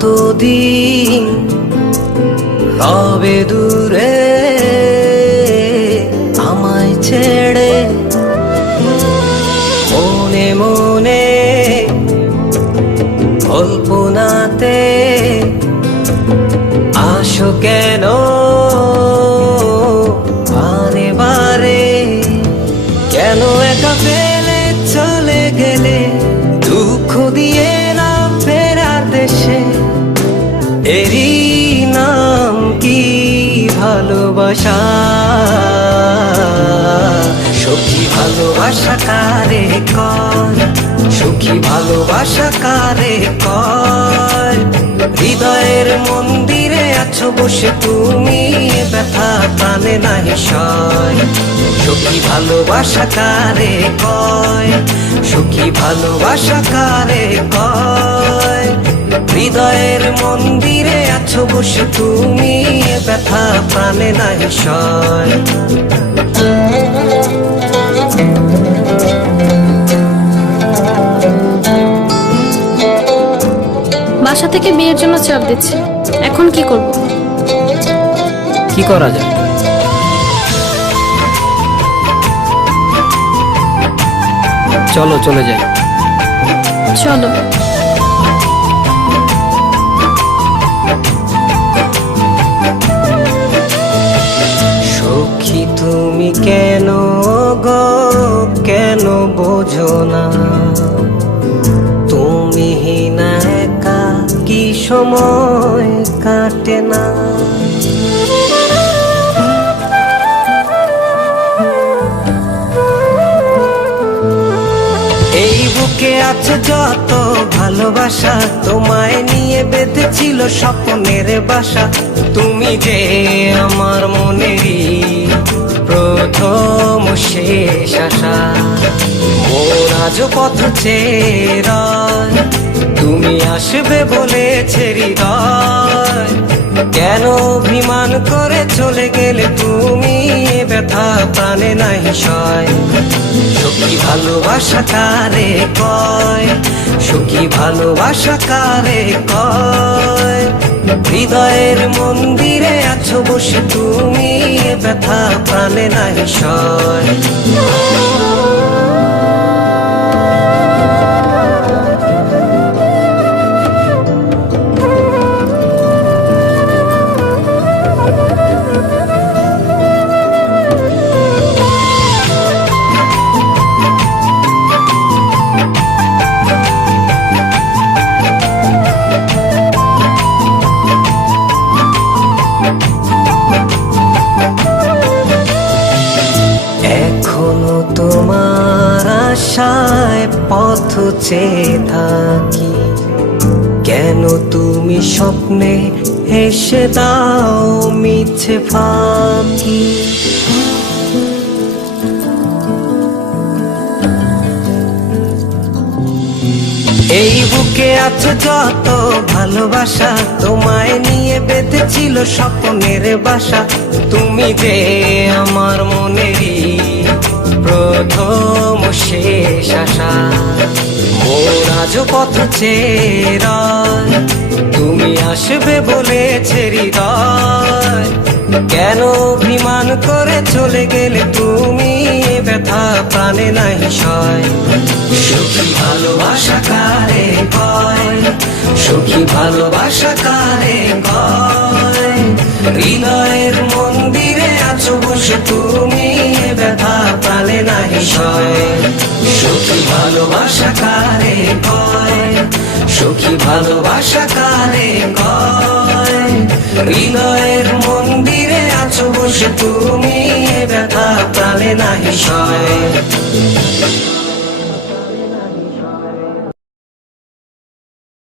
কতদিন রবে দূরে আমায় ছেড়ে, মনে মনে কল্পনাতে আসো কেন বারে বারে, কেন একা ফেলে চলে গেলে দুঃখ দিয়ে না ফেরার দেশে, এরই নাম কি ভালোবাসা? সখী ভালোবাসা কারে কয়, সখী ভালোবাসা কারে কয়? হৃদয়ের মন্দিরে আছো বসে তুমি, ব্যথা প্রাণে নাহি সয়। সখী ভালোবাসা কারে কয়, সখী ভালোবাসা কারে কয়? হৃদয়ের মন্দিরে আছো বসে তুমি, ব্যথা প্রাণে নাহি সয়। বাসা থেকে বিয়ের জন্য চাপ দিচ্ছে, এখন কি করব? কি করা যায়? চলো চলে যাই। চলো। সখী তুমি কেন গো, কেন বোঝো না? তুমি না একা কি সময় কাটে না? এই বুকে আছে যত ভালোবাসা, তোমায় নিয়ে বেঁধেছিল স্বপ্নের বাসা। তুমি যে আমার মনেরই প্রথম শেষ আশা, মন আজও পথ চেয়ে রয়, তুমি আসবে বলেছে হৃদয়। কেন অভিমান করে চলে গেলে তুমি, ব্যথা প্রাণে নাহি সয়। সখী ভালোবাসা কারে কয়, সখী ভালোবাসা কারে কয়? হৃদয়ের মন্দিরে আছো বসে তুমি, ব্যথা প্রাণে নাহি সয়। এখনো তোমার আশায় পথ চেয়ে থাকি, কেন তুমি স্বপ্নে হেসে দাও মিছে ফাঁকি? এই বুকে আছে যত ভালোবাসা, তোমায় নিয়ে বেঁধেছিল স্বপ্নের বাসা। তুমি যে আমার মনেরই প্রথম শেষ আশা, মন আজও পথ চেয়ে রয়, তুমি আসবে বলেছে হৃদয়। কেন অভিমান করে চলে গেলে তুমি, ব্যথা প্রাণে নাহি সয়। সখী ভালোবাসা কারে কয়, সখী ভালোবাসা কারে কয়? হৃদয়ের মন্দিরে আছো বসে তুমি, ব্যথা প্রাণে নাহি সয়। সখী ভালোবাসা কারে কয়, সখী ভালোবাসা কারে কয়? হৃদয়ের মন্দিরে আছো বসে তুমি, ব্যথা প্রাণে নাহি সয়।